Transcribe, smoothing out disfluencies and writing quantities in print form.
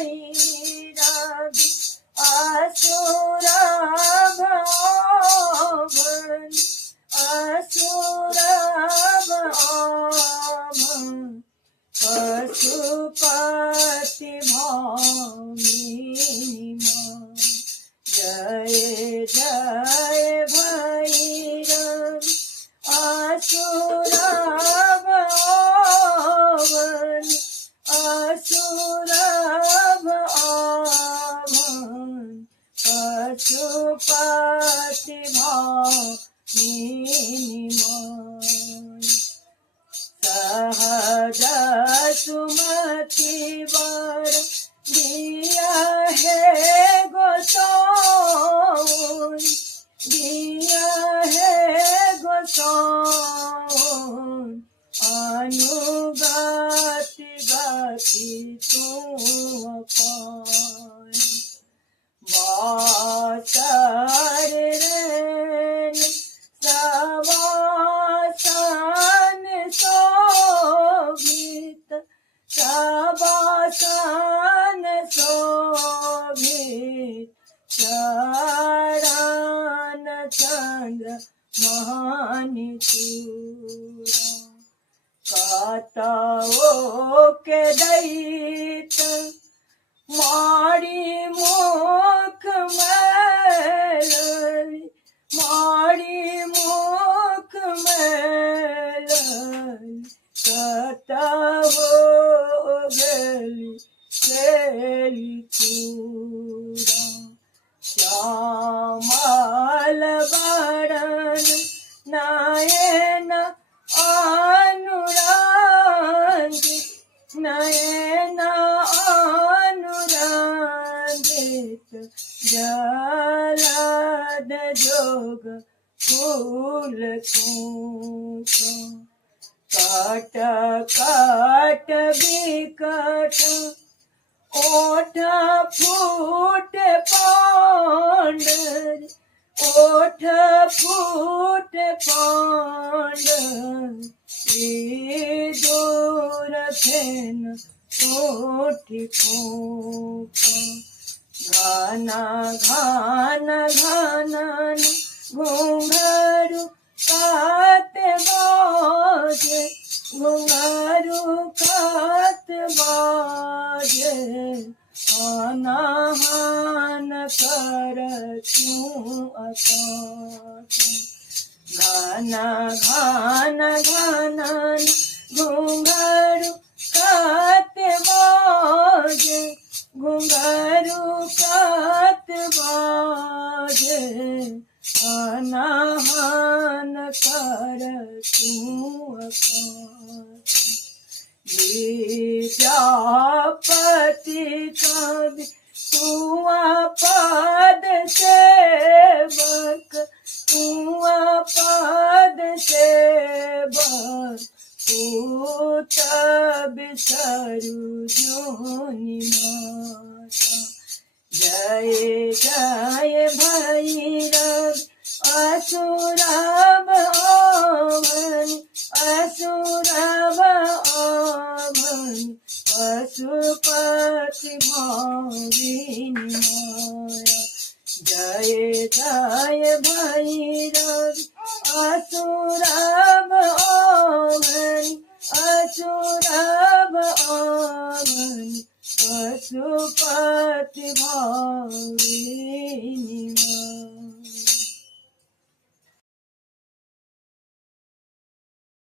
भैरवी असुर भवन असुर भवन पशुपति भौमिमा जय जय भैरवी असुर भवन असुर भवन पशुपति भौमिमा सहज सुमति वर दिया है गोसाई दिया है गोसाई अनुगति गति तुम पाए बासर रेन सवासन शोभित सवासन शोभित चरण चंद्र मानिचूरा कतओ के दैत मारी मुख मैलली मारी मुख मैलली कतओ गली चली चूरा श्यामल बरन नयन अनुरागित नयन अनुरागित जलद जोग फूल कूट काट काट बिकट ओठ फूट पांडर ओठ फूट पांडर दूर फेन ओठी फूट घना घना घनन घुंघरू कात बाजे घुंघरू कात बाजे अनाहन कर तू अकाट घना घना घनन घुंघरू कात बाजे घुंघरू कात बाजे अनाहन कर तू अकाट विद्यापति कवि तुआ पद सेवक तुआ पद सेवक पूत बिसरु जोनि माता जय जय भैरवी असुर भवन असुर भवन पशुपति भौमिनी माया जय जय भैरवी असुर भवन असुर भवन पशुपति भौमिनी